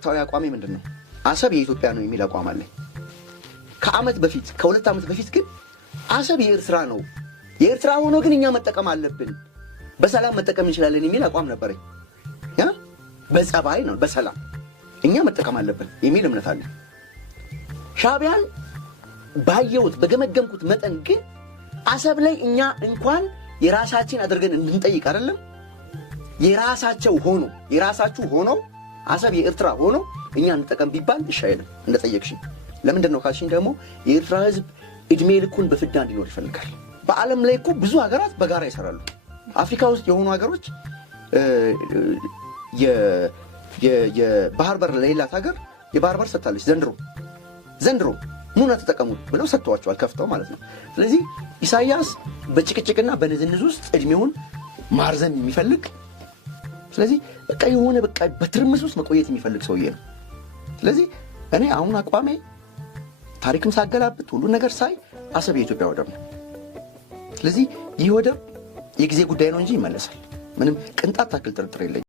ወቅታዊ አቋሜ ምንድነው? አሰብ የኢትዮጵያ ነው የሚል አቋም አለኝ። ከዓመት በፊት ከሁለት ዓመት በፊት ግን አሰብ የኤርትራ ነው፣ የኤርትራ ሆኖ ግን እኛ መጠቀም አለብን፣ በሰላም መጠቀም እንችላለን የሚል አቋም ነበረኝ። በጸባይ ነው በሰላም እኛ መጠቀም አለብን የሚል እምነት አለ። ሻዕቢያን ባየሁት በገመገምኩት መጠን ግን አሰብ ላይ እኛ እንኳን የራሳችን አድርገን እንድንጠይቅ አይደለም የራሳቸው ሆኖ የራሳችሁ ሆኖ አሰብ የኤርትራ ሆኖ እኛ እንጠቀም ቢባል ይሻላል እንደጠየቅሽኝ። ለምንድን ነው ካልሽኝ ደግሞ የኤርትራ ህዝብ እድሜ ልኩን በፍዳ እንዲኖር ይፈልጋል። በዓለም ላይ እኮ ብዙ ሀገራት በጋራ ይሰራሉ። አፍሪካ ውስጥ የሆኑ ሀገሮች የባህር በር ለሌላት ሀገር የባህር በር ሰጥታለች። ዘንድሮ ኑና ተጠቀሙ ብለው ሰጥተዋቸዋል፣ ከፍተው ማለት ነው። ስለዚህ ኢሳያስ በጭቅጭቅና በንዝንዝ ውስጥ እድሜውን ማርዘም የሚፈልግ ስለዚህ በቃ የሆነ በቃ በትርምስ ውስጥ መቆየት የሚፈልግ ሰውዬ ነው። ስለዚህ እኔ አሁን አቋሜ ታሪክም ሳገላብጥ ሁሉ ነገር ሳይ አሰብ የኢትዮጵያ ወደብ ነው። ስለዚህ ይህ ወደብ የጊዜ ጉዳይ ነው እንጂ ይመለሳል። ምንም ቅንጣት ታክል ጥርጥር የለኝም።